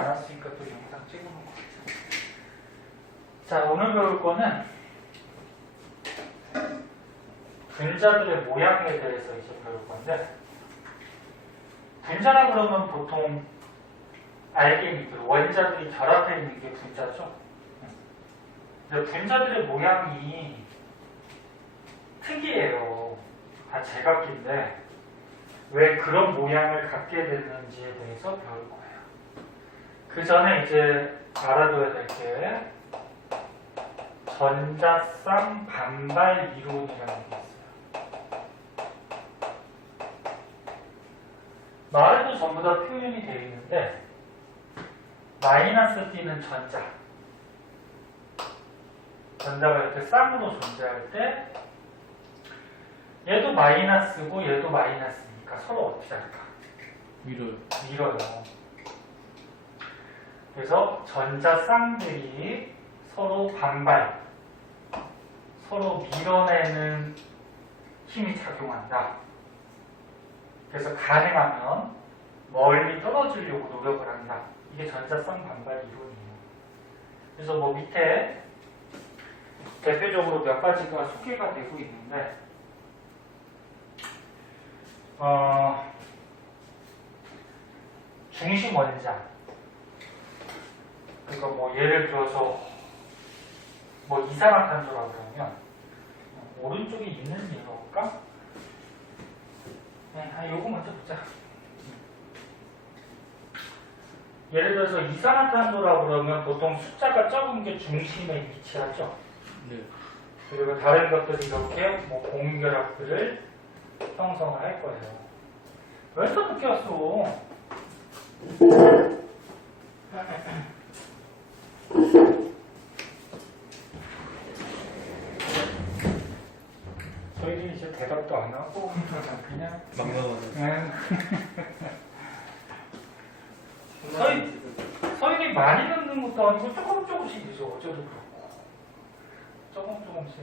안 왔으니까 또 영상 찍어놓은 거 같아. 자, 오늘 배울 거는 분자들의 모양에 대해서 이제 배울 건데, 분자라 그러면 보통 알게니들, 원자들이 결합해 있는 게 분자죠. 근데 분자들의 모양이 특이해요. 다 제각기인데 왜 그런 모양을 갖게 됐는지에 대해서 배울 거예요. 그 전에 이제 알아둬야 될 게 전자쌍 반발 이론이라는 게 있어요. 말에도 전부 다 표현이 되어 있는데 마이너스 띄는 전자가 이렇게 쌍으로 존재할 때 얘도 마이너스고 얘도 마이너스니까 서로 어떻게 할까? 밀어요. 그래서 전자쌍들이 서로 반발, 서로 밀어내는 힘이 작용한다. 그래서 가능하면 멀리 떨어지려고 노력을 한다. 이게 전자쌍 반발 이론이에요. 그래서 뭐 밑에 대표적으로 몇 가지가 소개가 되고 있는데, 중심 원자. 그러니까 뭐 예를 들어서 뭐 이산화탄소라고 그러면 오른쪽에 있는 이유가 네, 요거 먼저 보자. 예를 들어서 이산화탄소라고 그러면 보통 숫자가 적은 게 중심에 위치하죠. 네. 그리고 다른 것들이 이렇게 뭐 공유결합들을 형성을 할 거예요. 왜 또 늦게 왔어? 저희들이 이제 대답도 안 하고 그냥 막 나가네. 서인이 많이 넣는 것도 아니고 조금씩 늦어. 어쩌도 그렇고 조금씩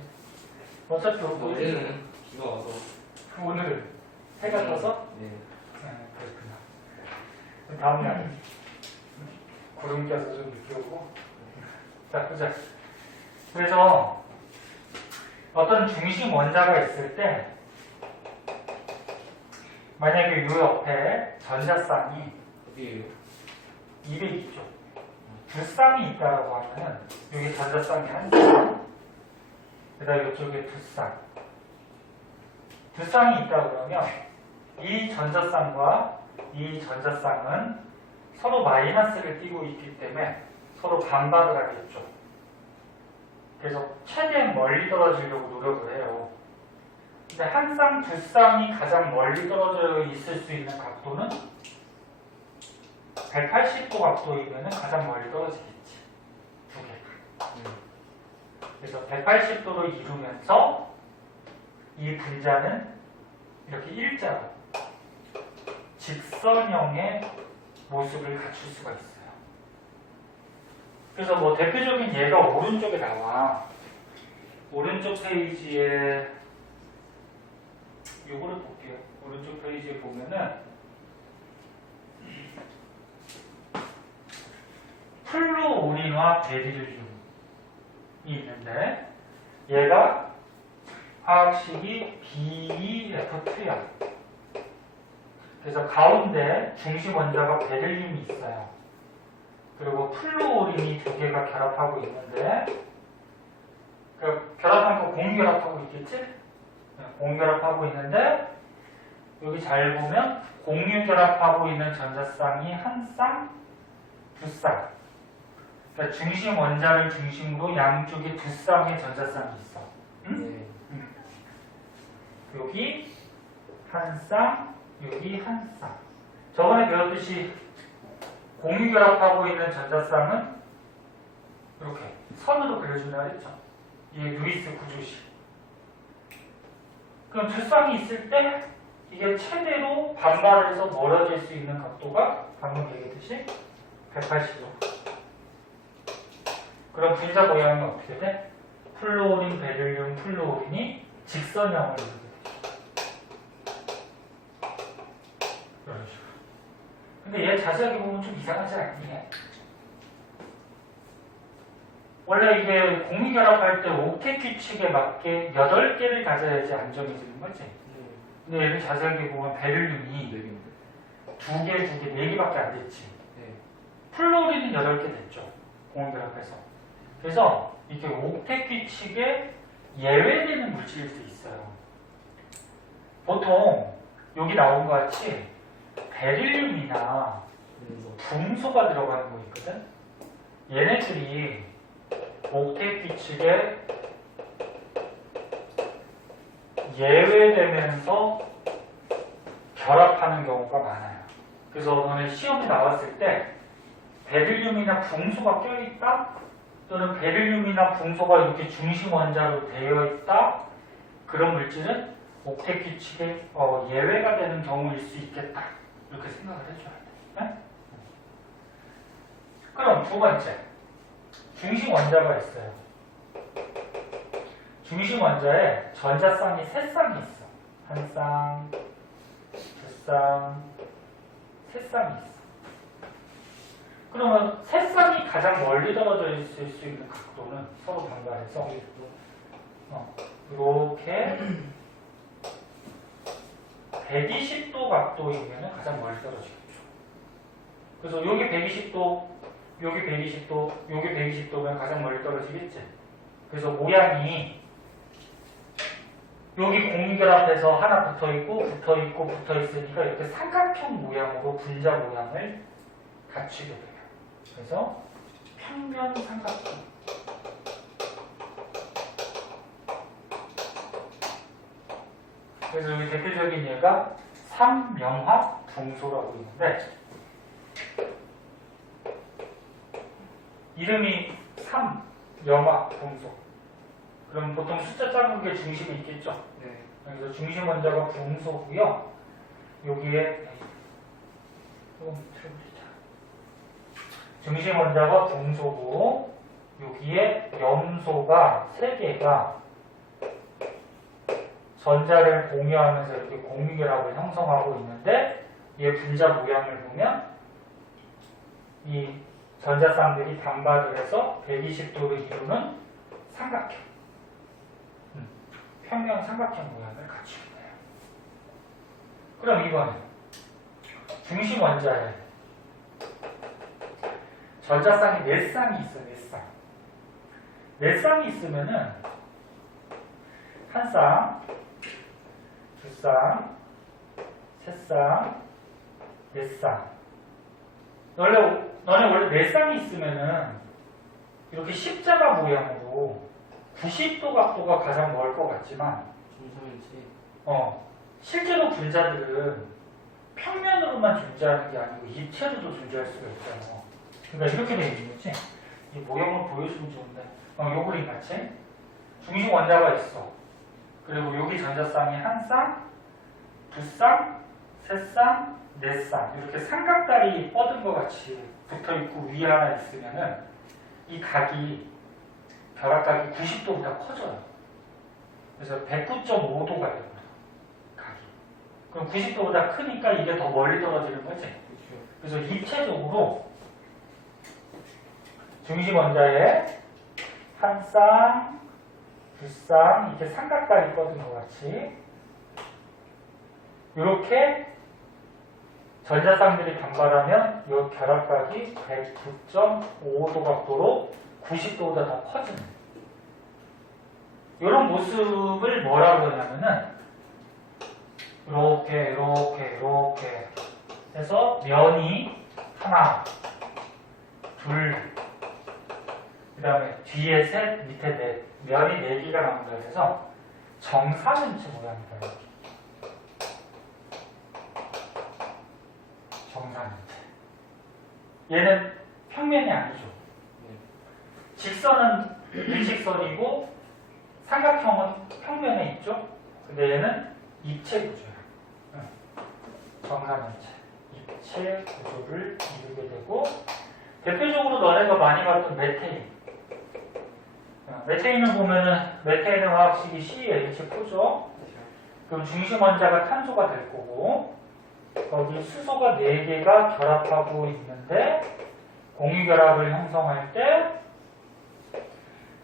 어차피 어제는 비가 와서. 오늘은 해가 떠서? 네. 그렇구나. 그럼 다음날 구름 껴서 좀 늦게 오고. 자, 보자. 그래서 어떤 중심 원자가 있을 때 만약에 이 옆에 전자쌍이 어디에요? 200이죠. 두 쌍이 있다라고 하면은 여기 전자쌍이 한 쌍, 그 다음에 이쪽에 두 쌍. 두 쌍이 있다 그러면 이 전자쌍과 이 전자쌍은 서로 마이너스를 띄고 있기 때문에 서로 반발을 하겠죠. 그래서 최대한 멀리 떨어지려고 노력을 해요. 근데 한 쌍, 두 쌍이 가장 멀리 떨어져 있을 수 있는 각도는 180도 각도이면 가장 멀리 떨어지겠지. 두 개가. 그래서 180도를 이루면서 이 분자는 이렇게 일자로 직선형의 모습을 갖출 수가 있어요. 그래서 뭐 대표적인 예가 오른쪽에 나와. 오른쪽 페이지에 요거를 볼게요. 오른쪽 페이지에 보면은 플루오린과 베릴륨이 있는데 얘가 화학식이 BeF2야. 그래서 가운데 중심 원자가 베릴륨이 있어요. 그리고 플루오린이 두 개가 결합하고 있는데 결합한 거 공결합하고 있겠지? 공결합하고 있는데 여기 잘 보면 공유결합하고 있는 전자쌍이 한 쌍, 두 쌍. 그러니까 중심 원자를 중심으로 양쪽에 두 쌍의 전자쌍이 있어. 응? 네. 여기 한 쌍, 여기 한 쌍. 저번에 배웠듯이 공유결합하고 있는 전자쌍은 이렇게 선으로 그려준다 그랬죠. 이게 루이스 구조식. 그럼 두 쌍이 있을 때 이게 최대로 반발해서 멀어질 수 있는 각도가 방금 얘기했듯이 180도. 그럼 분자 모양이 어떻게 돼? 플루오린, 베릴륨, 플루오린이 직선형을 이루게 되죠. 이런 식으로. 근데 얘 자세하게 보면 좀 이상하지 않니? 원래 이게 공미결합할 때 옥텟 규칙에 맞게 8개를 가져야지 안정해지는 거지. 근데 얘를 자세하게 보면 베릴륨이 2개, 4개밖에 안 됐지. 플로리는 8개 됐죠. 공미결합해서. 그래서 이게 옥텟 규칙에 예외되는 물질일 수 있어요. 보통 여기 나온 것 같이 베릴륨이나 붕소가 들어가는 거 있거든. 얘네들이 옥텟 규칙에 예외되면서 결합하는 경우가 많아요. 그래서 너네 시험에 나왔을 때 베릴륨이나 붕소가 껴있다, 또는 베릴륨이나 붕소가 이렇게 중심 원자로 되어 있다, 그런 물질은 옥텟 규칙에 예외가 되는 경우일 수 있겠다, 이렇게 생각을 해줘야 돼. 네? 그럼 두 번째, 중심 원자가 있어요. 중심 원자에 전자쌍이 3쌍이 있어. 한 쌍, 두 쌍, 세 쌍이 있어. 그러면 세 쌍이 가장 멀리 떨어져 있을 수 있는 각도는 서로 반발해서 이렇게 120도 각도이면 가장 멀리 떨어지겠죠. 그래서 여기 120도, 여기 120도, 여기 120도면 가장 멀리 떨어지겠지. 그래서 모양이 여기 공결합해서 하나 붙어있고 붙어있고 붙어있으니까 이렇게 삼각형 모양으로 분자 모양을 갖추게 돼요. 그래서 평면 삼각형. 그래서 여기 대표적인 예가 삼명합 붕소라고 있는데, 이름이 삼명합 붕소. 그럼 보통 숫자 작은 게 중심에 있겠죠? 네. 그래서 중심 원자가 붕소고요. 여기에 중심 원자가 붕소고, 여기에 염소가 3개가 전자를 공유하면서 이렇게 공유결합을 형성하고 있는데, 얘 분자 모양을 보면 이 전자쌍들이 반발을 해서 120도를 이루는 삼각형, 평면 삼각형 모양을 갖추게 돼요. 그럼 이번에 중심 원자에 전자쌍이 4쌍이 있어. 4쌍. 4쌍이 있으면은 한 쌍, 두 쌍, 세 쌍, 4쌍. 너네 원래 4쌍이 있으면은 이렇게 십자가 모양으로 90도 각도가 가장 멀 것 같지만, 실제로 분자들은 평면으로만 존재하는 게 아니고 입체로도 존재할 수가 있잖아. 그러니까 이렇게 되어 있는 거지. 이 모형을 보여주면 좋은데, 요 그림 같이 중심 원자가 있어. 그리고 여기 전자쌍이 한 쌍, 두 쌍, 세 쌍, 4쌍, 이렇게 삼각다리 뻗은 것 같이 붙어있고 위에 하나 있으면은 이 각이, 결합각이 90도보다 커져요. 그래서 109.5도가 되거든, 각이. 그럼 90도보다 크니까 이게 더 멀리 떨어지는 거지. 그래서 입체적으로 중심 원자에 한 쌍, 두 쌍, 이렇게 삼각다리 뻗은 것 같이 이렇게 전자쌍들이 반발하면 이 결합각이 109.5도 각도로 90도보다 더 커지는, 이런 모습을 뭐라고 하냐면은 이렇게 해서 면이 하나, 둘, 그 다음에 뒤에 셋, 밑에 넷, 면이 4개가 나온다 해서 정사면체 모양이다. 이렇게. 정사면체. 얘는 평면이 아니죠. 직선은 일직선이고 삼각형은 평면에 있죠. 근데 얘는 입체 구조야. 정사면체. 입체 구조를 이루게 되고, 대표적으로 너네가 많이 봤던 메테인. 메테인을 보면은 메테인의 화학식이 CH4죠. 그럼 중심 원자가 탄소가 될 거고, 거기 수소가 4개가 결합하고 있는데 공유결합을 형성할 때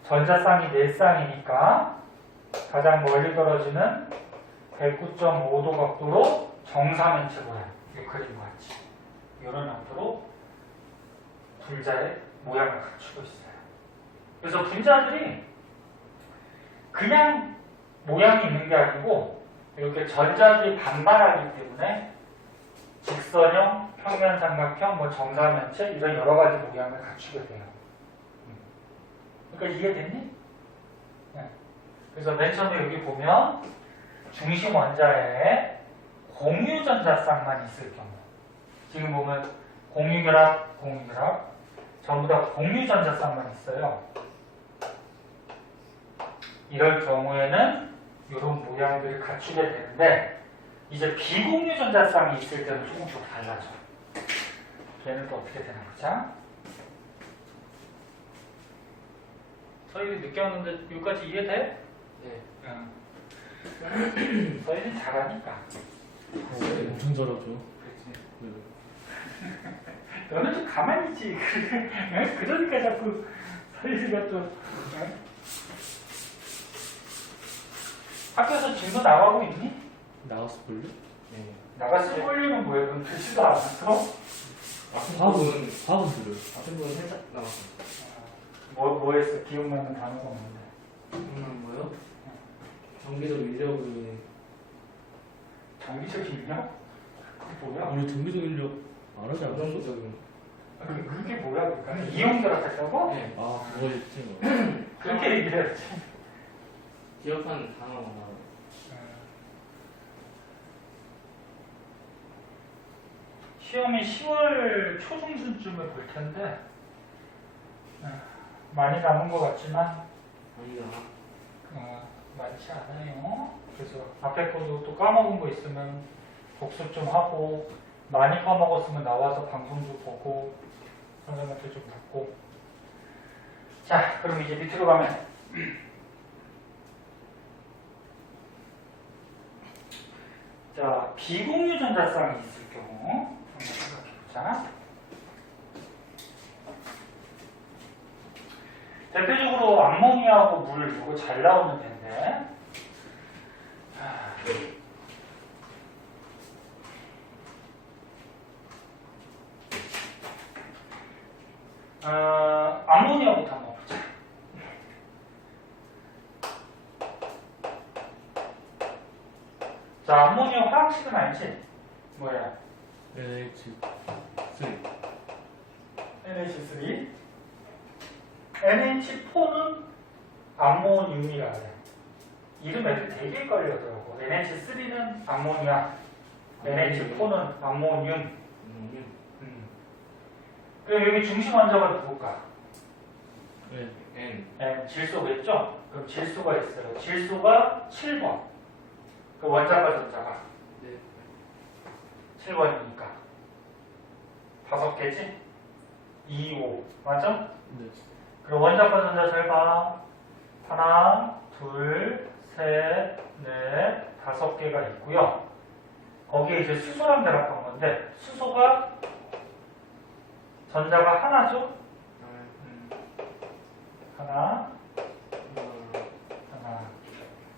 전자쌍이 4쌍이니까 가장 멀리 떨어지는 109.5도 각도로 정사면체 모양, 이 그림과 같이 이런 형태로 분자의 모양을 갖추고 있어요. 그래서 분자들이 그냥 모양이 있는 게 아니고 이렇게 전자들이 반발하기 때문에 직선형, 평면삼각형, 뭐 정사면체 이런 여러 가지 모양을 갖추게 돼요. 그러니까 이해됐니? 네. 그래서 맨 처음에 여기 보면 중심 원자에 공유전자쌍만 있을 경우, 지금 보면 공유결합, 공유결합 전부 다 공유전자쌍만 있어요. 이럴 경우에는 이런 모양들을 갖추게 되는데 이제 비공유전자쌍이 있을 때는 조금씩 달라져. 걔는 또 어떻게 되나 보자. 서희이 늦게 왔는데 여기까지 이해돼? 네. 응. 서희는 잘하니까. 엄청 잘하죠. 그렇지. 네. 너는 좀 가만히 있지. 응? 그러니까 자꾸 서희가 또 응? 학교에서 진도 나가고 있니? 나가서 볼래? 네. 나가서 꼴리는 뭐야? 그럼 듣지도 않았어? 화분 들어요. 아픈 분 살짝 나왔어요. 뭐 했어? 기억나는 단어가 없는데. 뭐요? 전기적 인력을 정기적 인력? 그게 뭐야? 우리 전기적 인력 안 하지 않았어? 안정적인. 그게 뭐야? 그러니까 이용결합했다고? 네. 아 그거 있지. 그렇게 얘기해야지. 기억하는 단어가 나와요. 시험이 10월 초중순쯤에 볼 텐데 많이 남은 것 같지만 아니다. 많지 않아요. 그래서 앞에 거도 또 까먹은 거 있으면 복습 좀 하고 많이 까먹었으면 나와서 방송도 보고 선생님한테 좀 묻고. 자, 그럼 이제 밑으로 가면 자, 비공유 전자쌍이 있을 경우 한번 생각해보자. 대표적으로 암모니아하고 물 이거 잘 나오는 텐데 암모니아부터 한번 보자. 자, 암모니아 화학식은 알지? 뭐야? NH3. NH3. NH4는 암모늄이라 그래. 이름 애들 되게 헷갈리더라고. NH3는 암모니아, NH4는 암모늄. 그럼 여기 중심 원자가 누굴까? 네. N. 질소겠죠? 그럼 질소가 있어요. 질소가 7번. 그 원자과 전자가 네. 7번이니까 5개지? 2, 5. 맞죠? 네. 그럼 원자과 전자 잘 봐. 하나, 둘, 셋, 넷, 5개가 있고요. 거기에 이제 수소랑 결합한 건데 수소가 전자가 하나죠? 하나, 하나.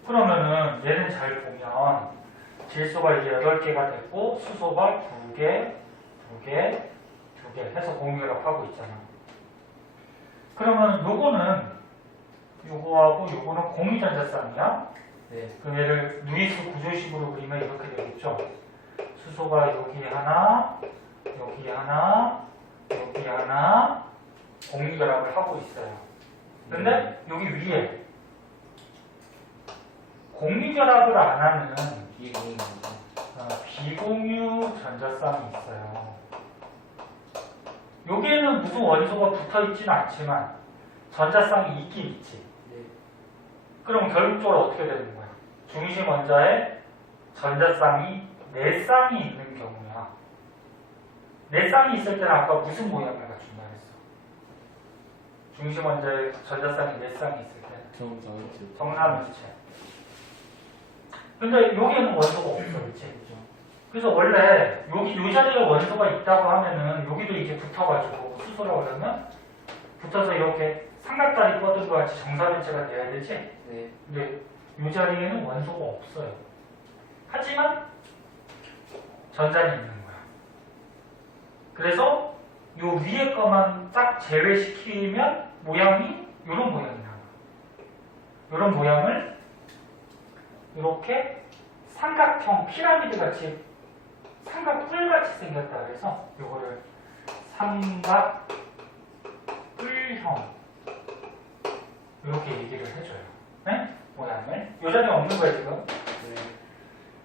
그러면은 얘는 잘 보면 질소가 이제 8개가 됐고 수소가 2개, 2개, 2개 해서 공유결합하고 있잖아. 그러면 요거하고 요거는 공유전자쌍이야. 네. 그럼 얘를 루이스 구조식으로 그리면 이렇게 되겠죠. 수소가 여기 하나, 여기 하나, 여기 하나 공유결합을 하고 있어요. 근데 여기 위에 공유결합을 안 하는 비공유 전자쌍이 있어요. 여기에는 무슨 원소가 붙어 있지는 않지만 전자쌍이 있긴 있지. 네. 그럼 결국적으로 어떻게 되는 거야? 중심 원자에 전자쌍이 4쌍이 있는 경우야. 4쌍이 있을 때는 아까 무슨 모양을 갖춘다 했어? 중심 원자에 전자쌍이 4쌍이 있을 때 정사면체. 정사면체. 근데 여기에는 원소가 없어, 그치? 그래서 원래 여기 요 자리에 원소가 있다고 하면은 여기도 이제 붙어가지고 수소라고 그러면 붙어서 이렇게 삼각다리 뻗은 것 같이 정사변체가 돼야 되지. 네. 근데 이 자리에는 원소가 없어요. 하지만 전자는 있는 거야. 그래서 요 위에 거만 딱 제외시키면 모양이 이런 모양이 나와. 이런 모양을 이렇게 삼각형 피라미드 같이 삼각뿔 같이 생겼다 그래서 요거를 삼각뿔형 이렇게 얘기를 해줘요. 네? 모양을. 요 자리에 없는 거예요 지금. 네.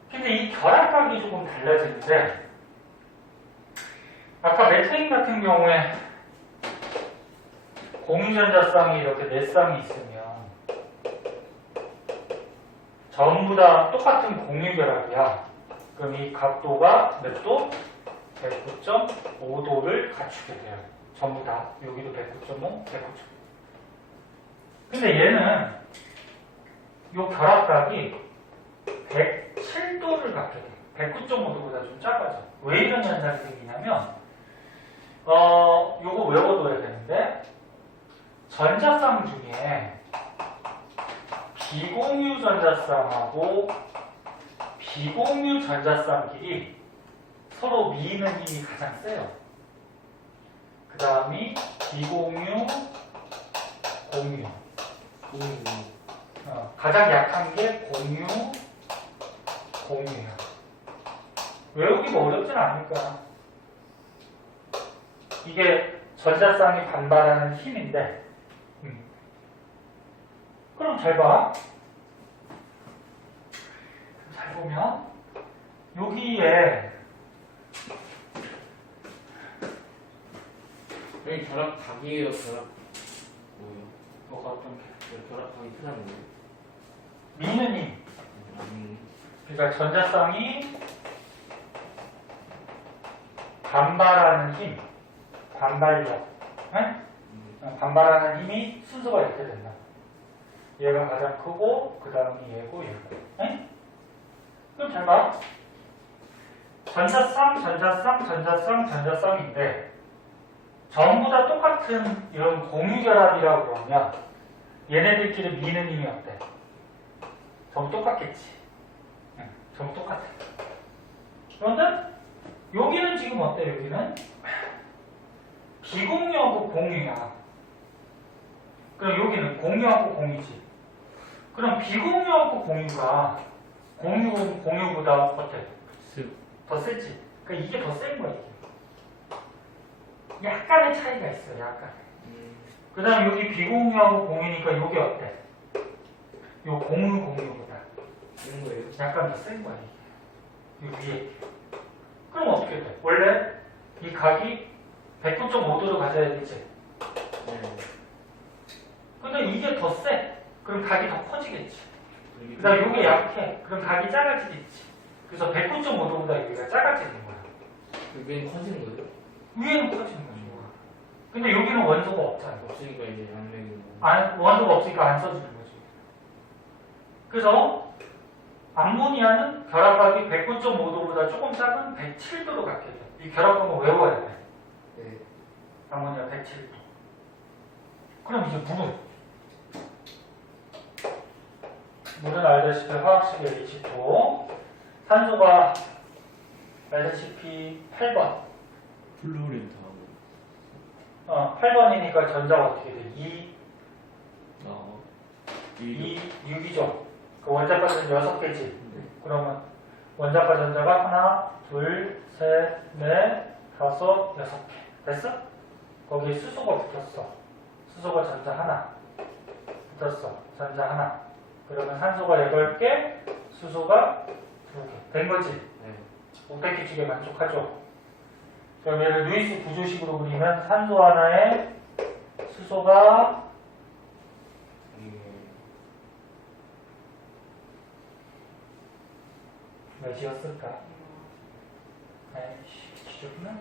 근데 이 결합각이 조금 달라지는데 아까 메테인 같은 경우에 공유전자쌍이 이렇게 4쌍이 있으면 전부 다 똑같은 공유결합이야. 그럼 이 각도가 몇 도? 109.5도를 갖추게 돼요. 전부 다. 여기도 109.5, 109.5. 근데 얘는 이 결합각이 107도를 갖게 돼. 109.5도보다 좀 작아져. 왜 이런 현상이 생기냐면 요거 외워둬야 되는데 전자쌍 중에 비공유 전자쌍하고 비공유 전자쌍끼리 서로 미는 힘이 가장 세요. 그 다음이 비공유, 공유. 가장 약한 게 공유, 공유야. 외우기가 어렵진 않으니까. 이게 전자쌍이 반발하는 힘인데, 그럼 잘 봐. 잘 보면, 여기에, 여기 결합각이에요, 결합. 뭐예요? 뭐가 어떤 게? 결합각이 크다는 거예요? 미는 힘. 그러니까 전자쌍이 반발하는 힘, 반발력, 네? 반발하는 힘이 순서가 이렇게 된다. 얘가 가장 크고 그 다음이 얘고 얘고. 네? 그럼 잘 봐. 전자쌍, 전자쌍, 전자쌍, 전자쌍인데 전부 다 똑같은 이런 공유결합이라고 그러면 얘네들끼리 미는 힘이 어때? 전부 똑같겠지. 응, 전부 똑같아. 그런데 여기는 지금 어때? 여기는 비공유하고 공유야. 그럼 여기는 공유하고 공유지. 그럼 비공유하고 공유가 공유보다 어때? 더 세지. 그러니까 이게 더 센 거야. 이게. 약간의 차이가 있어. 약간. 그 다음 여기 비공유하고 공유니까 여기 어때? 요 공유보다 이런 거예요? 약간 더 센 거야. 이게. 요 위에. 그럼 어떻게 돼? 원래 이 각이 109.5도로 가져야 되지. 네. 근데 이게 더 세. 그럼 각이 더 커지겠지. 그 다음 요게 약해. 그럼 각이 작아지겠지. 그래서 109.5도보다 여기가 작아지는 거야. 위에는 커지는 거죠? 위에는 커지는 거죠. 근데 여기는 원소가 없잖아. 없으니까 이제 양면이 원소가 없으니까 안 써지는 거지. 그래서 암모니아는 결합각이 109.5도보다 조금 작은 107도로 갖게 돼. 이 결합각은 외워야 돼. 네. 암모니아 107도. 그럼 이제 물은 알다시피 화학식의 H2. 산소가 알다시피 8번. 플루린트하고 8번이니까 전자가 어떻게 돼? 2 6이죠. 그 원자까지는 6개지. 그러면 원자과 전자가 하나, 둘, 셋, 넷, 다섯, 6개. 됐어? 거기에 수소가 붙었어. 수소가 전자 하나. 붙었어. 전자 하나. 그러면 산소가 8개, 수소가 2개. 된 거지? 네. 옥텟 규칙에 만족하죠? 그럼 얘를 루이스 구조식으로 그리면 산소 하나에 수소가 몇이었을까? 에이씨, 지저분하네.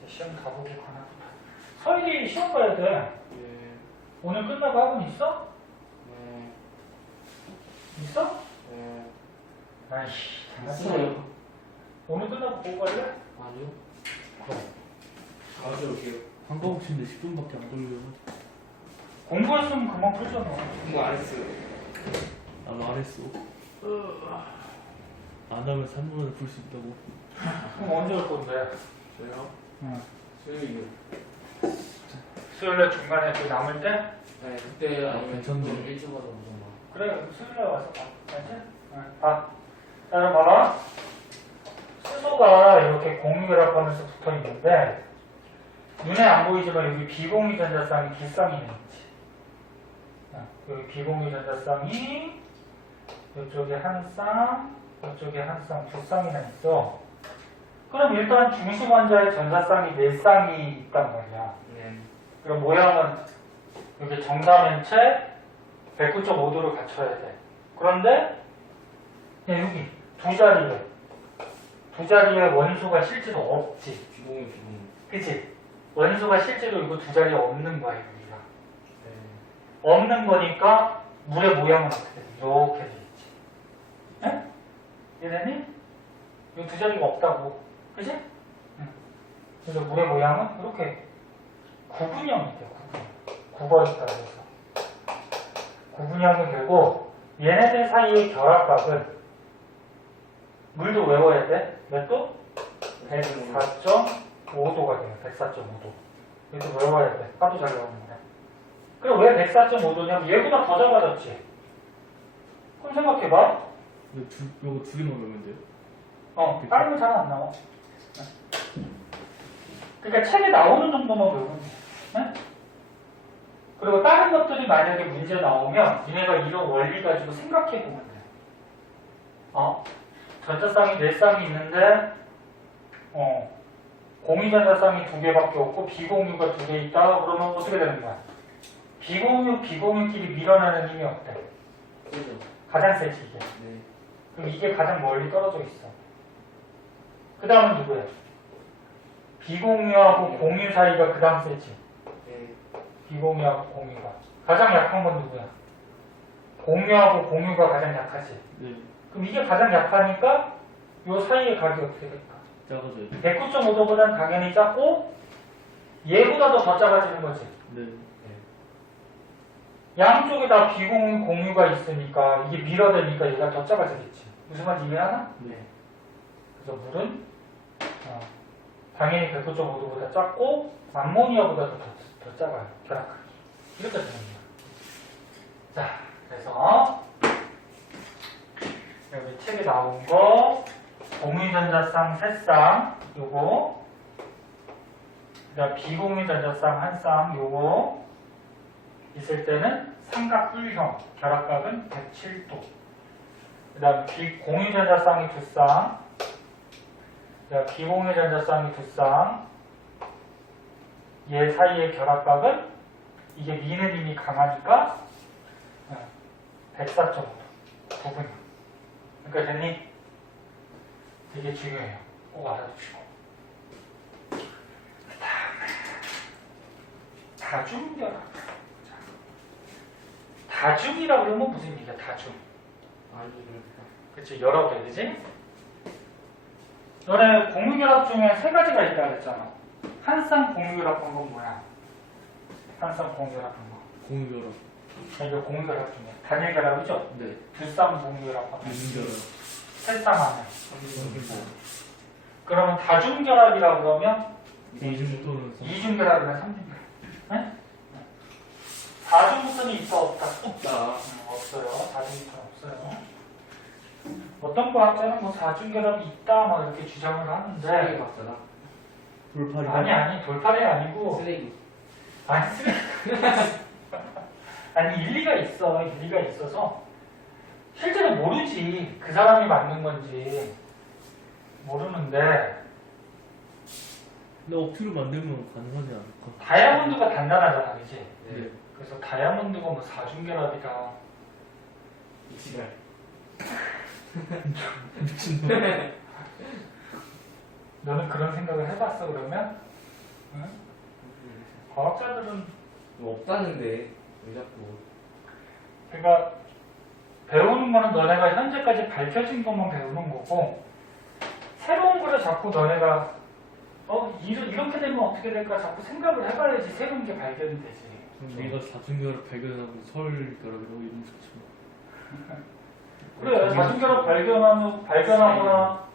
제 시험 다 보고 가나 보다. 서일이 시험 봐야 돼. 네. 오늘 끝나고 학원 있어? 아이씨, 했어요. 오늘 끝나고 보고 갈래? 아니요. 그럼. 다음에 올게요. 한 과목인데 10분밖에 안 걸려요. 공부했으면 금방 풀잖아. 공부 안 했어요. 나도 안 했어. 안 하면 3분 안에 풀 수 있다고. 그럼 언제 올 건데? 저요? 응. 수요일이요. 수요일에 중간에 그 남을 때? 네, 그때 아니면 괜찮네. 좀 일찍 와서 보던가. 그래, 수요일에 와서 봐. 알지? 응. 봐. 자, 그럼 봐봐. 수소가 이렇게 공유결합 하면서 붙어 있는데, 눈에 안 보이지만 여기 비공유 전자쌍이 뒷쌍이 있는 거지. 여기 비공유 전자쌍이 이쪽에 한 쌍, 이쪽에 한 쌍, 두 쌍이나 있어. 그럼 일단 중심 원자의 전자쌍이 네 쌍이 있단 말이야. 네. 그럼 모양은 여기 정사면체 109.5도를 갖춰야 돼. 그런데 그냥 여기 두 자리에 원소가 실제로 없지. 비공유 비공유. 그치? 원소가 실제로 이거 두 자리에 없는 거야, 여기가. 네. 없는 거니까 물의 모양은 어떻게 돼? 이렇게 돼 있지. 응? 이해되니? 이 두 자리가 없다고. 그치? 응. 그래서 물의 모양은 이렇게 구분형이 돼요, 구분형. 9번이다, 그래서. 구분형이 되고, 얘네들 사이의 결합각은 물도 외워야 돼. 몇 도? 104.5도가 돼요. 104.5도. 그래서 외워야 돼. 하도 잘 외우는 거야. 그럼 왜 104.5도냐면 얘보다 더 작아졌지. 그럼 생각해봐. 요거 두 개만 넣으면 돼요? 다른 거 잘 안 나와. 그러니까 책에 나오는 정도만 외우면 돼. 네? 그리고 다른 것들이 만약에 문제 나오면 니네가 이런 원리 가지고 생각해 보면 돼. 전자쌍이 4쌍이 있는데 공유 전자쌍이 2개밖에 없고 비공유가 2개 있다. 그러면 어떻게 되는 거야? 비공유끼리 밀어내는 힘이 어때? 그죠? 가장 세지 이게. 네. 그럼 이게 가장 멀리 떨어져 있어. 그 다음은 누구야? 비공유하고 공유 사이가 그 다음 세지. 네. 비공유하고 공유가. 가장 약한 건 누구야? 공유하고 공유가 가장 약하지. 네. 그럼 이게 가장 약하니까 요 사이의 각이 어떻게 될까? 작아져요. 109.5도보다는 당연히 작고 얘보다도 더 작아지는 거지. 네. 양쪽에 다 비공유 공유가 있으니까 이게 밀어대니까 얘가 더 작아지겠지. 무슨 말인지 이해하나? 네. 그래서 물은 당연히 109.5도보다 작고 암모니아보다도 더 작아요. 결합각이. 이렇게 되는 거야. 자, 그래서 여기 책에 나온 거 공유전자쌍 3쌍 요거, 그다음 비공유전자쌍 1쌍 요거 있을 때는 삼각뿔형 결합각은 107도. 그다음 공유전자쌍이 2쌍, 그다음 비공유전자쌍이 2쌍. 얘 사이의 결합각은 이게 미는 힘이 강하니까 104.5도 부분이요. 그러니까 됐니? 되게 중요해요. 꼭 알아두시고. 그 다음에 다중결합. 다중이라고 그러면 무슨 얘기야? 다중. 아니니까. 그치, 여러 개, 그지? 너네 공유결합 중에 3가지가 있다 그랬잖아. 한쌍 공유결합한 건 뭐야? 한쌍 공유결합한 거. 공유결합. 이게 공유결합 중에 단일결합이죠? 네. 두쌍 공유결합한 거. 이중결합. 세쌍 안에. 그러면 다중결합이라고 그러면 이중 또는 이중결합이나 삼중결합. 네? 4중부터는 있어 없다? 없다. 없어요. 4중부터는 없어요. 어떤 과학자는 뭐 4중결합이 있다 막 이렇게 주장을 쓰레기 하는데 박사다. 돌팔이. 아니 돌팔이 아니고 쓰레기. 아니 쓰레기 아니 일리가 있어. 일리가 있어서 실제로 모르지. 그 사람이 맞는 건지 모르는데 근데 억지로 만들면 가능하지 않을까? 다이아몬드가 단단하잖아, 그치? 네. 그래서 다이아몬드가 뭐 4중결합이다. 이지랄. 미친놈. 너는 그런 생각을 해봤어 그러면? 응? 과학자들은 뭐 없다는데 왜 자꾸. 그러니까 배우는 거는 너네가 현재까지 밝혀진 것만 배우는 거고 새로운 거를 자꾸 너네가 이렇게 되면 어떻게 될까 자꾸 생각을 해봐야지 새로운 게 발견이 되지. 내가 사중결합 발견하고 서울결합이라고 이름 좋지 뭐. 그래, 사중결합 발견하거나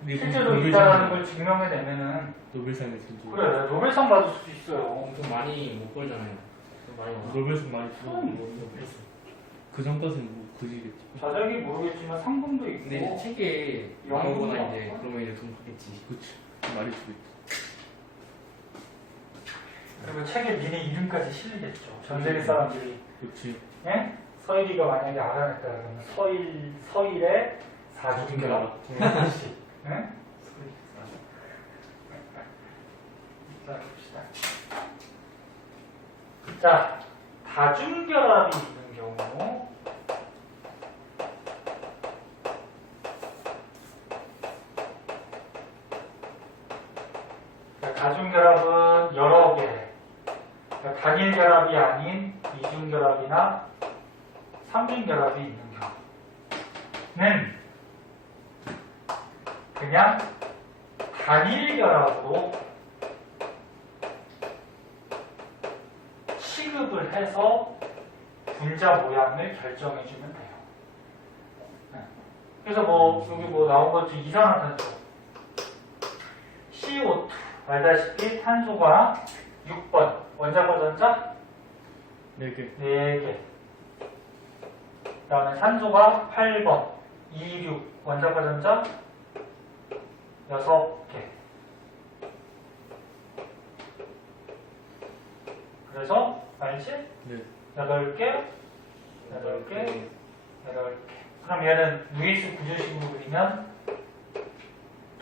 근데 실제로 있다는 걸 증명해내면은 노벨상에 진주. 그래, 노벨상 받을 수도 있어요. 엄청 많이 못 벌잖아요. 좀 많이 와. 노벨상 많이 주고 노벨상. 그 전까지는 뭐 그지겠지. 자작이 모르겠지만 상금도 있고. 근데 이제 책에 연구도 나오거나 이제 나오고. 그러면 이제 돈 받겠지. 그치. 많이 주겠지. 그리고 책에 니네 이름까지 실리겠죠. 전 세계 사람들이. 그치. 예? 서일이가 만약에 알아냈다 그러면 서일의 사중결합. 그렇지. 예? 자, 봅시다. 자, 다중결합이 있는 경우. 자, 다중결합은 여러 개. 그러니까 단일결합이 아닌 이중결합이나 삼중결합이 있는 경우는 그냥 단일결합으로 취급을 해서 분자 모양을 결정해주면 돼요. 그래서 여기 나온 것 중 이산화탄소 CO2 알다시피 탄소가 6번 원자과 전자 4개. 4개. 그 다음에 산소가 8번 26 원자과 전자 6개. 그래서 알지? 네. 8개 8개 8개. 그럼 얘는 루이스 구조식으로 그리면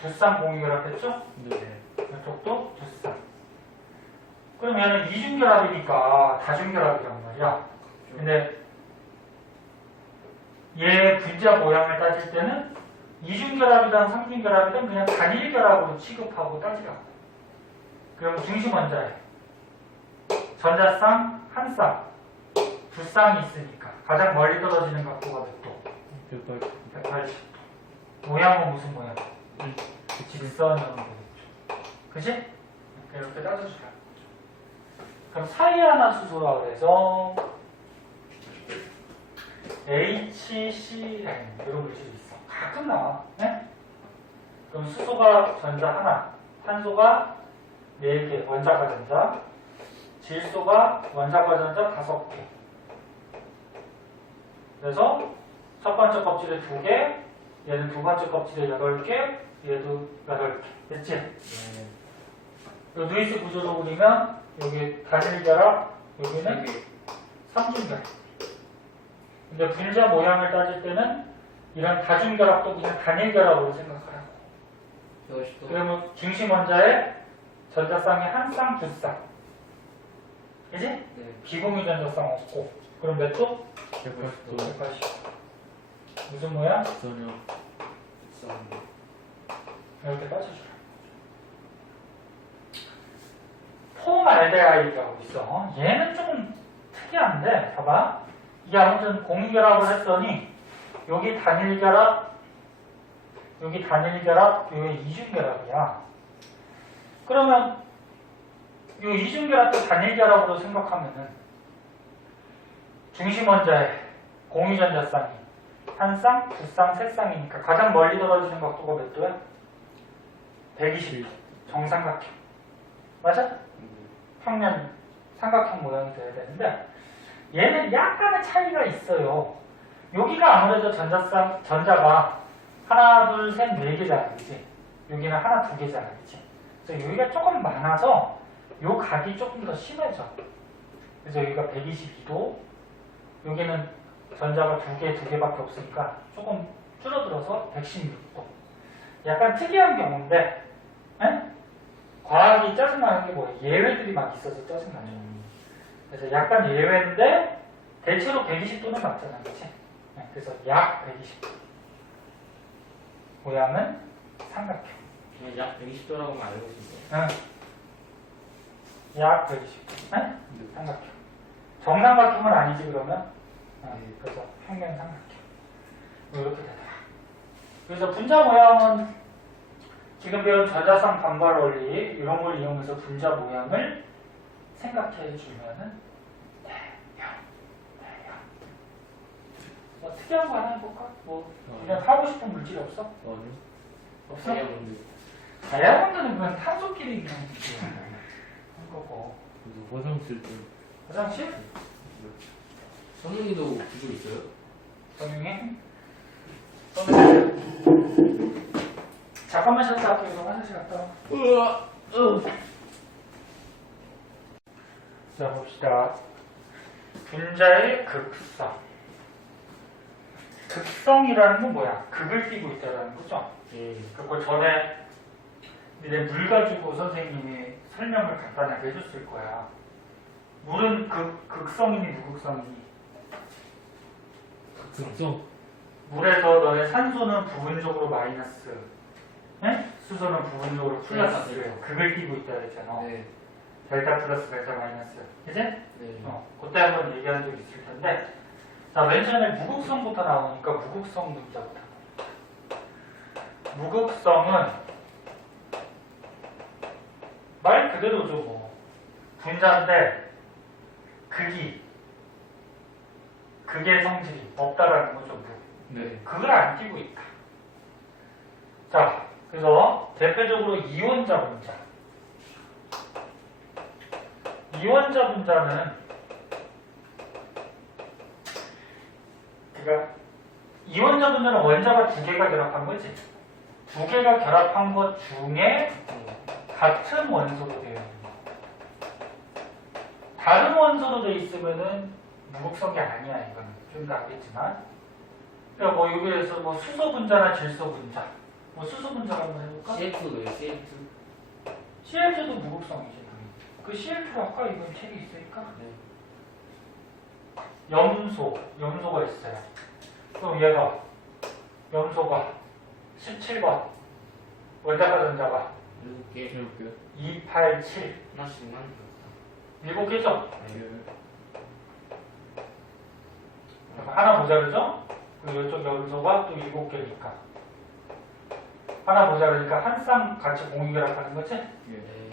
두쌍 공유결합했죠? 네. 이쪽도 두쌍. 그럼 얘는 이중결합이니까 다중결합이란 말이야. 근데 얘 분자 모양을 따질 때는 이중결합이든 삼중결합이든 그냥 단일결합으로 취급하고 따지라고. 그럼 중심 원자에 전자쌍 한 쌍, 두 쌍이 있으니까 가장 멀리 떨어지는 각도가 몇 도? 180. 180도. 모양은 무슨 모양? 직선형으로 되겠죠. 그치? 이렇게 따져주라. 그럼 사이하나 수소라 그래서 HCN 이런 물질이 있어. 가끔 나와. 네? 그럼 수소가 전자 하나, 탄소가 4개, 원자과 전자, 질소가 원자과 전자 5개. 그래서 첫 번째 껍질에 2개, 얘는 두 번째 껍질에 8개, 얘도 8개. 됐지? 네. 루이스 구조로 그리면 여기 단일결합, 여기는 삼중결합. 근데 분자 모양을 따질 때는 이런 다중결합도 그냥 단일결합으로 생각하라고. 이것도 그러면 중심 원자에 전자쌍이 한 쌍, 두 쌍. 그지? 네. 비공유 전자쌍 없고. 그럼 몇 도? 180도. 180. 무슨 모양? 전혀. 이렇게 따져주라. 폼알데하이드라고 있어. 얘는 조금 특이한데, 봐봐. 이게 아무튼 공유결합을 했더니, 여기 단일결합, 여기 이중결합이야. 그러면, 이 이중결합도 단일결합으로 생각하면은, 중심 원자에 공유전자쌍이 한 쌍, 두 쌍, 세 쌍이니까 가장 멀리 떨어지는 각도가 몇 도야? 120도. 정삼각형. 맞아? 평면 삼각형 모양이 돼야 되는데 얘는 약간의 차이가 있어요. 여기가 아무래도 전자가 하나, 둘, 셋, 4개잖아, 그치? 여기는 하나, 2개잖아, 그치? 그래서 여기가 조금 많아서 요 각이 조금 더 심해져. 그래서 여기가 122도, 여기는 전자가 2개밖에 없으니까 조금 줄어들어서 116도. 약간 특이한 경우인데, 에? 과학이 짜증나는 게 뭐예요? 예외들이 막 있어서 짜증나죠. 그래서 약간 예외인데 대체로 120도는 맞잖아, 그치? 네, 그래서 약 120도. 모양은 삼각형. 그냥 약 120도라고만 알고 있는데. 응. 약 120도. 네? 삼각형. 정삼각형은 아니지 그러면? 네, 그래서 평면 삼각형. 뭐 이렇게 되더라. 그래서 분자 모양은 지금 배운 전자쌍 반발 원리 이런 걸 이용해서 분자 모양을 생각해 주면은 돼요. 뭐 특이한 거 하나 해볼까? 뭐 그냥 하고 싶은 물질 없어? 아니요. 없어? 다이아몬드. 다이아몬드는 그냥 탄소끼리 그냥 한 거고. 그래서 화장실 좀 화장실? 선생님도 그거 있어요? 정용해? 선생님. 잠깐만 쉬었다 할게요. 그럼 화장실 갔다 와. 자, 봅시다. 분자의 극성. 극성이라는 건 뭐야? 극을 띄고 있다는 거죠? 예. 그리고 전에 내 물 가지고 선생님이 설명을 간단하게 해줬을 거야. 물은 극성이니 무극성이니? 특성. 물에서 너네 산소는 부분적으로 마이너스, 네? 수소는 부분적으로 플러스, 극을 띄고 있다 했잖아. 네. 델타 플러스, 델타 마이너스. 그지? 네. 그때 한번 얘기한 적 있을 텐데, 자, 맨 처음에 무극성부터 나오니까 무극성 문자부터. 무극성은 말 그대로죠, 뭐. 분자인데, 극의 성질이 없다라는 거죠, 무. 네. 극을 안 띄고 있다. 자, 그래서 대표적으로 이원자 분자. 이원자 분자는 그러니까 이원자 분자는 원자가 두 개가 결합한 거지. 두 개가 결합한 것 중에 같은 원소로 되어 있는 거. 다른 원소로 되어 있으면은 무극성이 아니야, 이거는. 좀 더 알겠지만. 그러니까 뭐 여기에서 뭐 수소 분자나 질소 분자. 뭐 수소 분자가 한번 해볼까? CF 왜 CF? CL2도 무극성이지. 그 CL2 아까 이건 책에 있으니까. 네. 염소가 있어요. 그럼 얘가 염소가 17번 원자가 전자가 7개. 해볼게요. 287 하나씩만. 7개죠? 네. 하나 모자르죠? 그리고 이쪽 염소가 또 7개니까 하나 모자르니까 한 쌍 같이 공유결합하는 거지? 예. 네.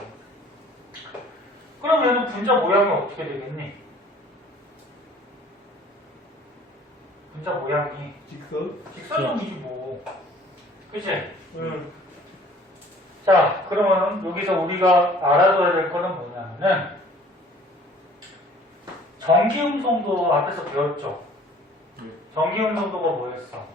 그럼 얘는 분자 모양이 어떻게 되겠니? 분자 모양이 직선? 직선형이지 뭐. 그치? 자, 그러면 여기서 우리가 알아둬야 될 거는 뭐냐면은 전기음성도 앞에서 배웠죠? 네. 전기음성도가 뭐였어?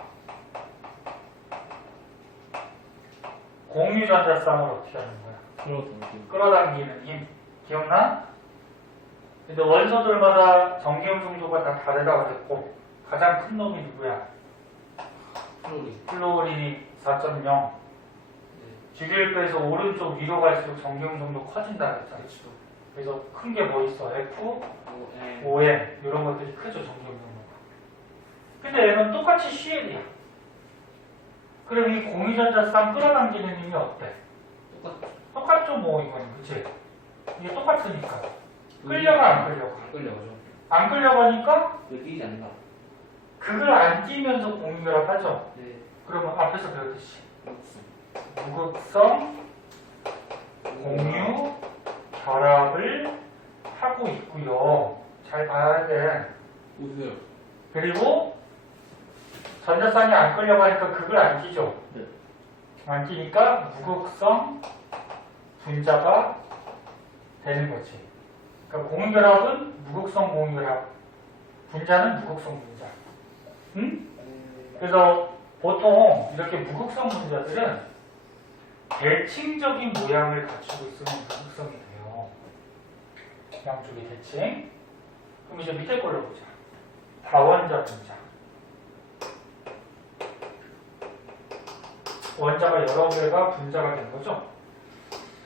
공유전자쌍을 어떻게 하는 거야? 끌어당기는. 끌어당기는 힘. 기억나? 근데 원소들마다 전기음성도가 다 다르다고 그랬고 가장 큰 놈이 누구야? 플로리. 플로린이 4.0. 네. 주기율표에서 오른쪽 위로 갈수록 전기음성도 커진다 그랬잖아. 그렇죠. 그래서 큰 게 뭐 있어? F, OM. OM 이런 것들이 크죠, 전기음성도가. 근데 얘는 똑같이 CL이야. 그럼 이 공유전자쌍 끌어당기는 힘이 어때? 똑같죠, 뭐 이거는. 그치? 이게 똑같으니까. 끌려가 안 끌려가? 안 끌려가죠. 안 끌려가니까 왜 뛰지 않는다. 그걸 안 띄면서 공유결합하죠. 네. 그러면 앞에서 배웠듯이 그렇지. 무극성 공유 결합을 하고 있고요. 잘 봐야 돼. 보세요. 그리고 전자쌍이 안 끌려가니까 극을 안 띄죠. 네. 안 띄니까 무극성 분자가 되는 거지. 그러니까 공유결합은 무극성 공유결합, 분자는 무극성 분자. 응? 그래서 보통 이렇게 무극성 분자들은 대칭적인 모양을 갖추고 있으면 무극성이 돼요. 양쪽이 대칭. 그럼 이제 밑에 걸로 보자. 다원자 분자. 원자가 여러 개가 분자가 된 거죠.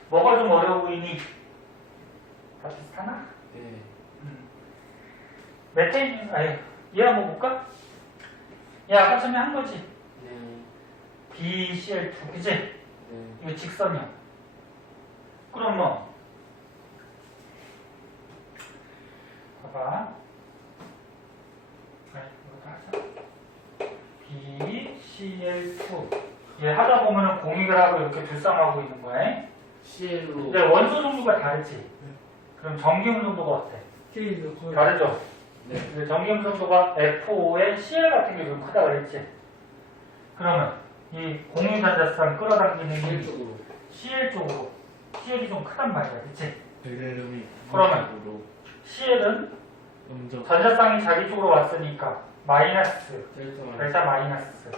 뭐가 좀 어려워 보이니? 다 비슷하나? 네. 메테인, 아니, 얘 한번 볼까? 얘 아까 전에 한 거지. 네. BCl2, 그지? 네. 이거 직선이야. 그럼 뭐? 봐봐. 아니, 이것도 하자. BCl2. 얘 하다 보면은 공유결합을 이렇게 두 쌍하고 있는 거야. CL로 근데 원소 종류가 다르지. 그럼 전기음 정도가 어때? K도 커요. 다르죠. 네. 근데 전기음 정도가 FO에 CL 같은 게 좀 크다 그랬지. 그러면 이 공유전자쌍 끌어당기는 힘이 CL쪽으로 CL 쪽으로 CL이 좀 크단 말이야, 그치? 베릴륨이 그러면 음쪽으로 CL은 음적 전자쌍이 자기 쪽으로 왔으니까 마이너스, 델타 마이너스 델타 마이너스.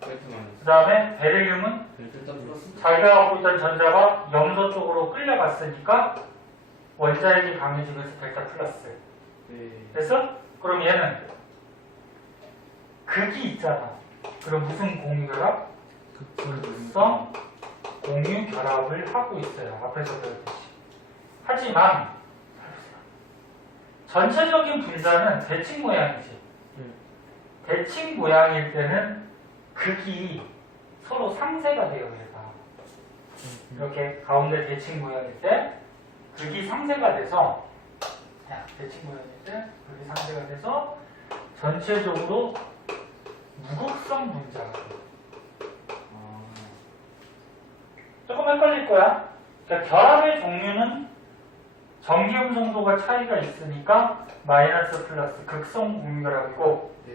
델타 마이너스 그 다음에 베릴륨은 델타 플러스 자기가 갖고 있던 전자가 염소 쪽으로 끌려갔으니까 원자핵이 강해지면서 델타 플러스. 네. 됐어? 그럼 얘는 극이 있잖아. 그럼 무슨 공유결합? 극성 공유결합을 하고 있어요. 앞에서 배웠듯이. 하지만 전체적인 분자는 대칭 모양이지. 대칭 모양일 때는 극이 서로 상쇄가 돼요. 얘가 이렇게 가운데 대칭 모양일 때 극이 상쇄가 돼서 대칭 모양일 때 극이 상쇄가 돼서 전체적으로 무극성 분자가 돼요. 아, 조금 헷갈릴 거야. 그러니까 결합의 종류는 전기음 정도가 차이가 있으니까 마이너스 플러스 극성 공유결합이고 네.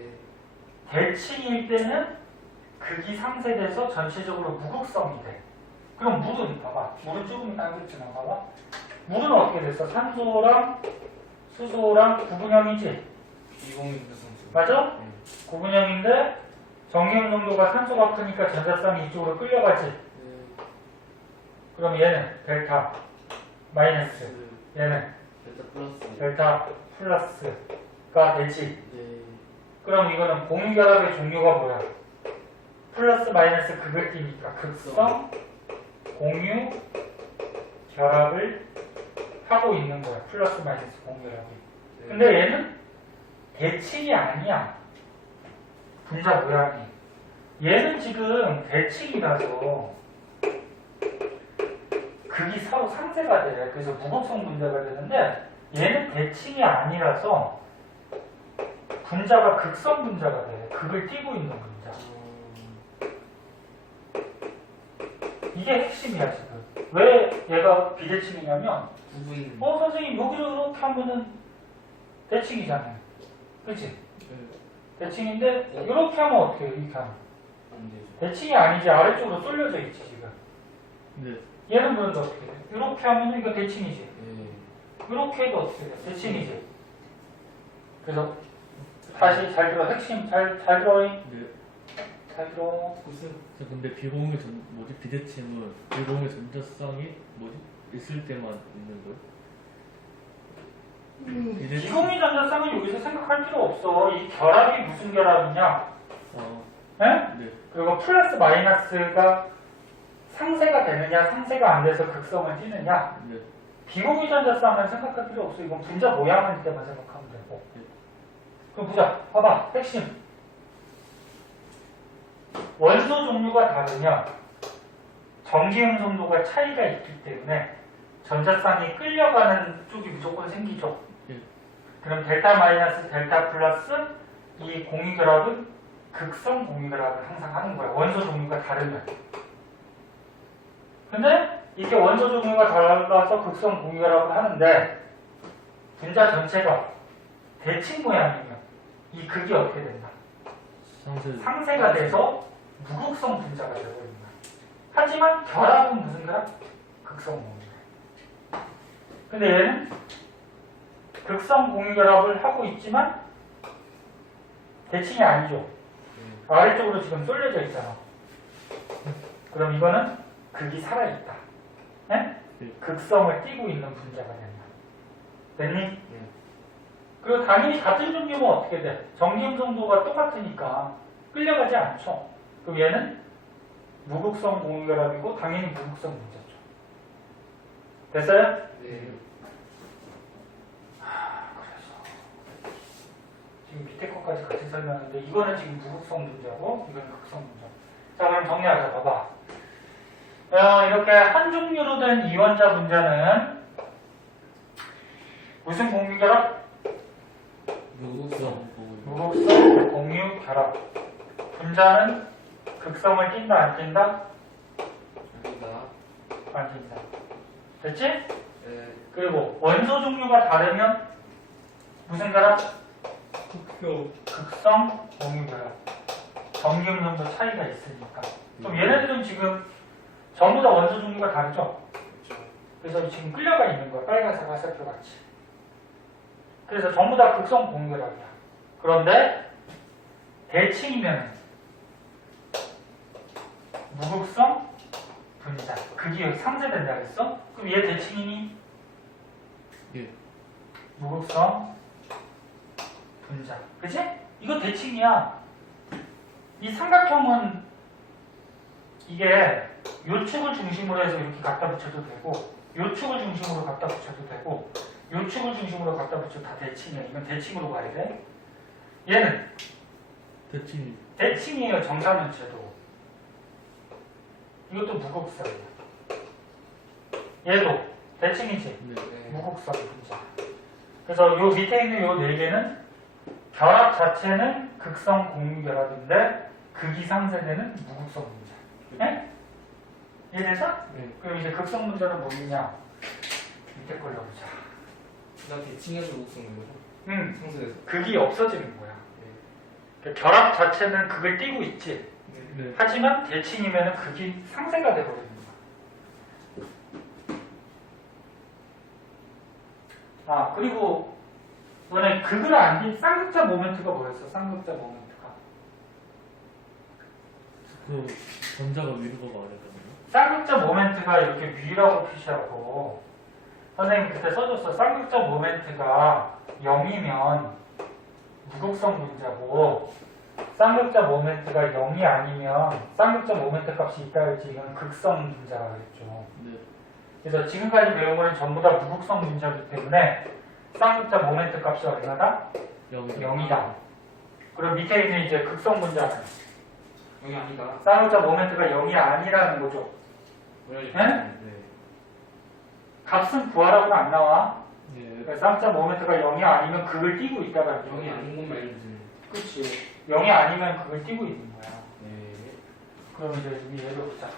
대칭일 때는 극이 상쇄돼서 전체적으로 무극성이 돼. 그럼 물은 봐봐. 물은 조금 이따 하겠지만 봐봐. 물은 어떻게 됐어? 산소랑 수소랑 구분형이지. 이공인 배성수 맞아? 네. 구분형인데 전기음 농도가 산소가 크니까 전자쌍이 이쪽으로 끌려가지. 네. 그럼 얘는 델타 마이너스, 얘는 델타 플러스 델타 플러스가 되지. 네. 그럼 이거는 공유결합의 종류가 뭐야? 플러스 마이너스 극을 띄니까 극성 공유 결합을 하고 있는 거야. 플러스 마이너스 공유결합이. 네. 근데 얘는 대칭이 아니야. 분자 모양이. 얘는 지금 대칭이라서 극이 서로 상쇄가 돼. 그래서 무극성 분자가 되는데 얘는 대칭이 아니라서 분자가 극성 분자가 돼. 극을 띄고 있는 분자. 이게 핵심이야 지금. 왜 얘가 비대칭이냐면 부분 선생님 여기를 이렇게 하면은 대칭이잖아요. 그치? 대칭인데 이렇게 하면 어떻게 해요? 이렇게 하면 안 되죠. 대칭이 아니지. 아래쪽으로 쏠려져 있지 지금. 네. 얘는 그런데 어떻게 돼? 이렇게 하면은 이거 대칭이지. 네. 이렇게 해도 어떻게 돼? 대칭이지. 그래서 다시 잘 들어. 핵심 잘 들어. 네. 잘 들어. 자, 근데 비공유 비대칭은 비공유 전자쌍이 있을 때만 있는 거예요? 비대칭. 비공유 전자쌍은 여기서 생각할 필요 없어. 이 결합이 무슨 결합이냐? 예? 네. 그리고 플러스 마이너스가 상쇄가 되느냐, 상쇄가 안 돼서 극성을 띠느냐. 네. 비공유 전자쌍은 생각할 필요 없어. 이건 분자 모양일 때만 생각하면 되고. 그럼 보자. 봐봐. 핵심. 원소 종류가 다르면 전기음 정도가 차이가 있기 때문에 전자쌍이 끌려가는 쪽이 무조건 생기죠. 예. 그럼 델타 마이너스 델타 플러스 이 공유결합은 극성 공유결합을 항상 하는 거야. 원소 종류가 다르면. 근데 이게 원소 종류가 달라서 극성 공유결합을 하는데 분자 전체가 대칭 모양이면 이 극이 어떻게 된다? 상쇄가 돼서 무극성 분자가 되어버린다. 하지만 결합은 무슨 결합? 극성 공유결합. 근데 얘는 극성 공유결합을 하고 있지만 대칭이 아니죠. 아래쪽으로 지금 쏠려져 있잖아. 그럼 이거는 극이 살아있다. 네? 극성을 띠고 있는 분자가 된다. 됐니? 네. 그리고 당연히 같은 종류면 어떻게 돼? 전기음 정도가 똑같으니까 끌려가지 않죠. 그럼 얘는 무극성 공유결합이고 당연히 무극성 분자죠. 됐어요? 네. 그래서 지금 밑에 것까지 같이 설명했는데 이거는 지금 무극성 분자고 이거는 극성 분자. 자, 그럼 정리하자. 봐봐. 이렇게 한 종류로 된 이원자 분자는 무슨 공유결합? 무극성 무극성 공유결합. 분자는 극성을 띈다 안 띈다? 아니다. 안 띈다. 됐지? 네. 그리고 원소 종류가 다르면 무슨 결합? 극성 공유 결합. 전기음성도 차이가 있으니까. 그럼 얘네들은 지금 전부 다 원소 종류가 다르죠? 그렇죠. 그래서 지금 끌려가 있는 거야. 빨간색 화살표 같이. 그래서 전부 다 극성 공유 결합이야. 그런데 대칭이면 무극성 분자. 극이 여기 상쇄된다 그랬어? 그럼 얘 대칭이니? 예. 무극성 분자. 그치? 이거 대칭이야. 이 삼각형은 이게 요 축을 중심으로 해서 이렇게 갖다 붙여도 되고 요 축을 중심으로 갖다 붙여도 되고 요 축을 중심으로 갖다 붙여도 다 대칭이야. 이건 대칭으로 가야 돼. 얘는 대칭이. 대칭이에요. 정사면체도. 이것도 무극성이야. 얘도 대칭이지. 네. 네. 무극성 분자. 그래서 요 밑에 있는 요 네 개는 결합 자체는 극성 공유결합인데 극이 상쇄되는 무극성 분자. 네? 이해돼서? 네. 그럼 이제 극성 분자는 뭐냐? 밑에 걸로 보자. 나 대칭해서 목숨인 거죠? 상수에서. 극이 없어지는 거야. 네. 그러니까 결합 자체는 극을 띠고 있지. 네. 네. 하지만 대칭이면 극이 상쇄가 돼버리는 거야. 아, 그리고 너네 극을 안 띈 쌍극자 모멘트가 뭐였어? 쌍극자 모멘트가. 그 전자가 위로 가고 아래가 가요? 쌍극자 모멘트가 이렇게 위라고 표시하고 선생님 그때 써줬어. 쌍극자 모멘트가 0이면 무극성 분자고 쌍극자 모멘트가 0이 아니면 쌍극자 모멘트 값이 있다 그랬지. 이건 극성 분자라 그랬죠. 네. 그래서 지금까지 배운 거는 전부 다 무극성 분자이기 때문에 쌍극자 모멘트 값이 얼마다? 0이다. 그리고 밑에 있는 이제 극성 분자는 여기 아니다. 쌍극자 모멘트가 0이 아니라는 거죠. 네? 네? 값은 구하라고는 안 나와. 예. 그러니까 쌍극자 모멘트가 0이 아니면 극을 띄고 있다는 여기 거야. 아닌 것만 알려주세요. 그렇지. 0이 아니면 극을 띄고 있는 거야. 네. 그럼 이제 여기 예를 보자.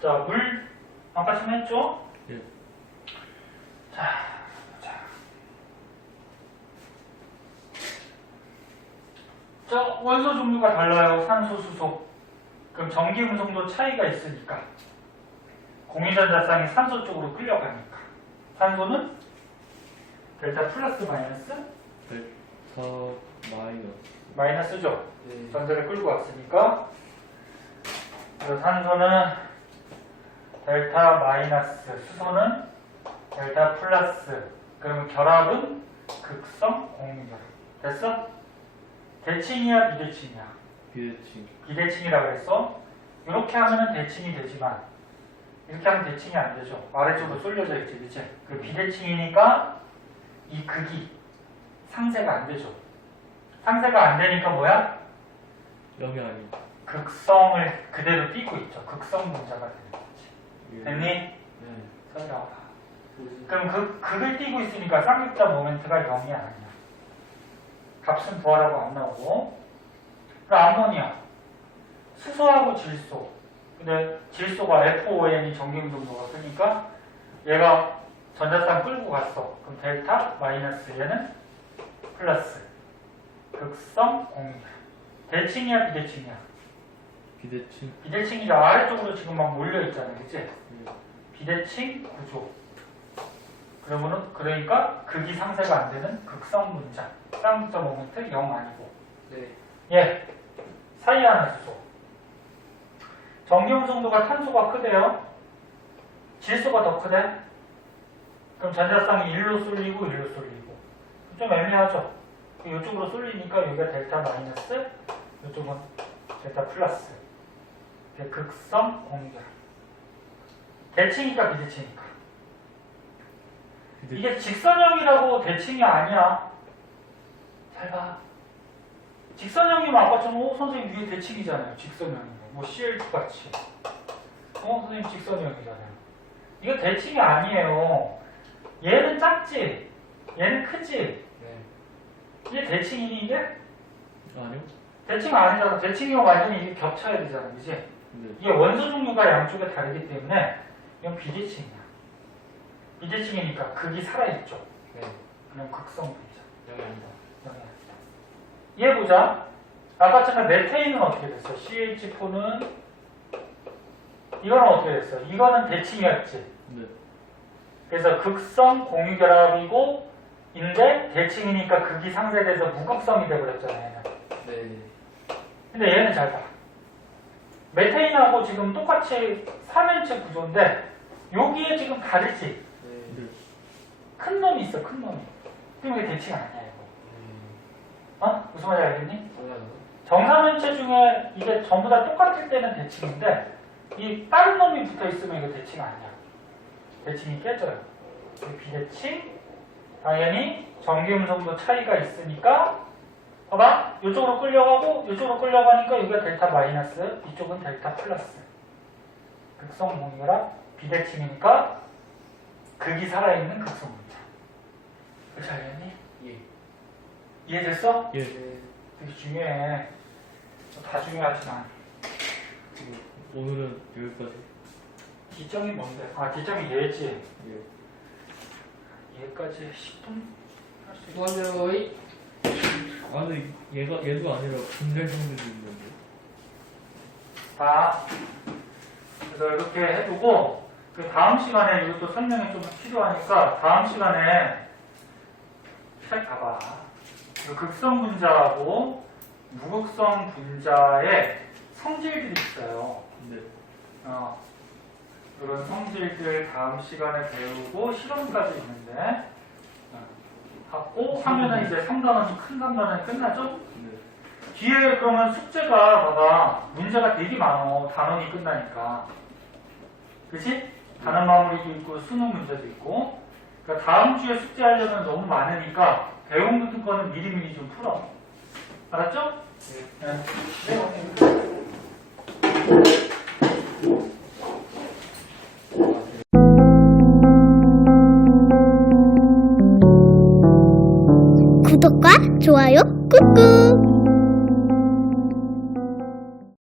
자, 물 아까 좀 했죠? 예. 자, 보자. 자, 원소 종류가 달라요. 산소, 수소. 그럼 전기 음성도 차이가 있으니까. 공유전자쌍이 산소 쪽으로 끌려가니까. 산소는 델타 플러스 마이너스? 델타 마이너스. 마이너스죠. 네. 전자를 끌고 왔으니까. 그래서 산소는 델타 마이너스, 수소는 델타 플러스. 그러면 결합은 극성 공유결합. 됐어? 대칭이야, 비대칭이야? 비대칭. 비대칭이라고 그랬어. 이렇게 하면은 대칭이 되지만 이렇게 하면 대칭이 안 되죠. 아래쪽으로 쏠려져 있지, 그치? 그 비대칭이니까 이 극이 상쇄가 안 되죠. 상쇄가 안 되니까 뭐야? 0이 아닌. 극성을 그대로 띄고 있죠. 극성 분자가 되는 거지. 예. 됐니? 네. 설명. 그럼 극을 띄고 있으니까 쌍극자 모멘트가 0이 아니야. 값은 부하라고 안 나오고. 그럼 암모니아. 수소하고 질소. 근데 질소가 FON이 전기음성도가 크니까 얘가 전자쌍 끌고 갔어. 그럼 델타 마이너스 얘는 플러스. 극성 공유. 대칭이야, 비대칭이야? 비대칭. 비대칭이라 아래쪽으로 지금 막 몰려있잖아. 그치? 예. 비대칭 구조. 그러니까 극이 상쇄가 안 되는 극성 분자. 쌍극자 모멘트 0 아니고. 네. 예. 사이하는 수소. 전기음성도가 탄소가 크대요. 질소가 더 크대. 그럼 전자쌍이 1로 쏠리고 1로 쏠리고. 좀 애매하죠. 이쪽으로 쏠리니까 여기가 델타 마이너스, 이쪽은 델타 플러스. 극성 공유결합. 대칭이니까 비대칭이니까. 이게 직선형이라고 대칭이 아니야. 잘 봐. 직선형이면 아까처럼 선생님 위에 대칭이잖아요. 직선형이면. 뭐 CL2 같이. 선생님 직선형이잖아요. 이거 대칭이 아니에요. 얘는 작지? 얘는 크지? 네. 이게 대칭이니 이게? 아니요. 대칭 아니잖아. 대칭이면 완전히 이게 겹쳐야 되잖아. 그지? 네. 이게 원소 종류가 양쪽에 다르기 때문에 이건 비대칭이야. 비대칭이니까 극이 살아있죠. 네. 그럼 극성분이죠. 여기 아니다. 얘 보자. 아까처럼 메테인은 어떻게 됐어? CH4는 이거는 어떻게 됐어? 이거는 대칭이었지. 네. 그래서 극성 공유결합이고 인데 대칭이니까 극이 상쇄돼서 무극성이 돼버렸잖아요. 얘는. 네. 근데 얘는 잘 봐. 메테인하고 지금 똑같이 3연체 구조인데 여기에 지금 다르지? 네. 네. 큰 놈이 있어, 큰 놈이. 그럼 이게 대칭 아니야, 이거. 무슨 말인지 알겠니? 뭐야 정사면체 중에 이게 전부 다 똑같을 때는 대칭인데 이 다른 놈이 붙어 있으면 이거 대칭 아니야. 대칭이 깨져요. 비대칭. 당연히 전기음성도 차이가 있으니까 봐봐. 이쪽으로 끌려가고 이쪽으로 끌려가니까 여기가 델타 마이너스, 이쪽은 델타 플러스. 극성 공유라 비대칭이니까 극이 살아있는 극성 분자. 그렇지 알겠니? 예. 이해됐어? 예. 네. 되게 중요해. 다 중요하지만 오늘은 여기까지. D점이 뭔데? 아 D점이 얘지. 예. 얘까지 10분 할 수 있어. 수고하세요. 아 근데 얘도 아니라 분자형들도 있는데. 자, 그래서 이렇게 해두고 그 다음 시간에 이것도 설명이 좀 필요하니까 다음 시간에 책 봐봐. 그 극성 분자하고 무극성 분자의 성질들이 있어요. 네. 이런 성질들 다음 시간에 배우고 실험까지 있는데 하고 하면은 이제 3단원이 큰 단원이 끝나죠? 네. 뒤에 그러면 숙제가 봐봐 문제가 되게 많어. 단원이 끝나니까. 그치? 단원 마무리도 있고 수능 문제도 있고. 그러니까 다음 주에 숙제하려면 너무 많으니까 배움 같은 거는 미리미리 좀 풀어. 알았죠? 네. 구독과 좋아요 꾹꾹.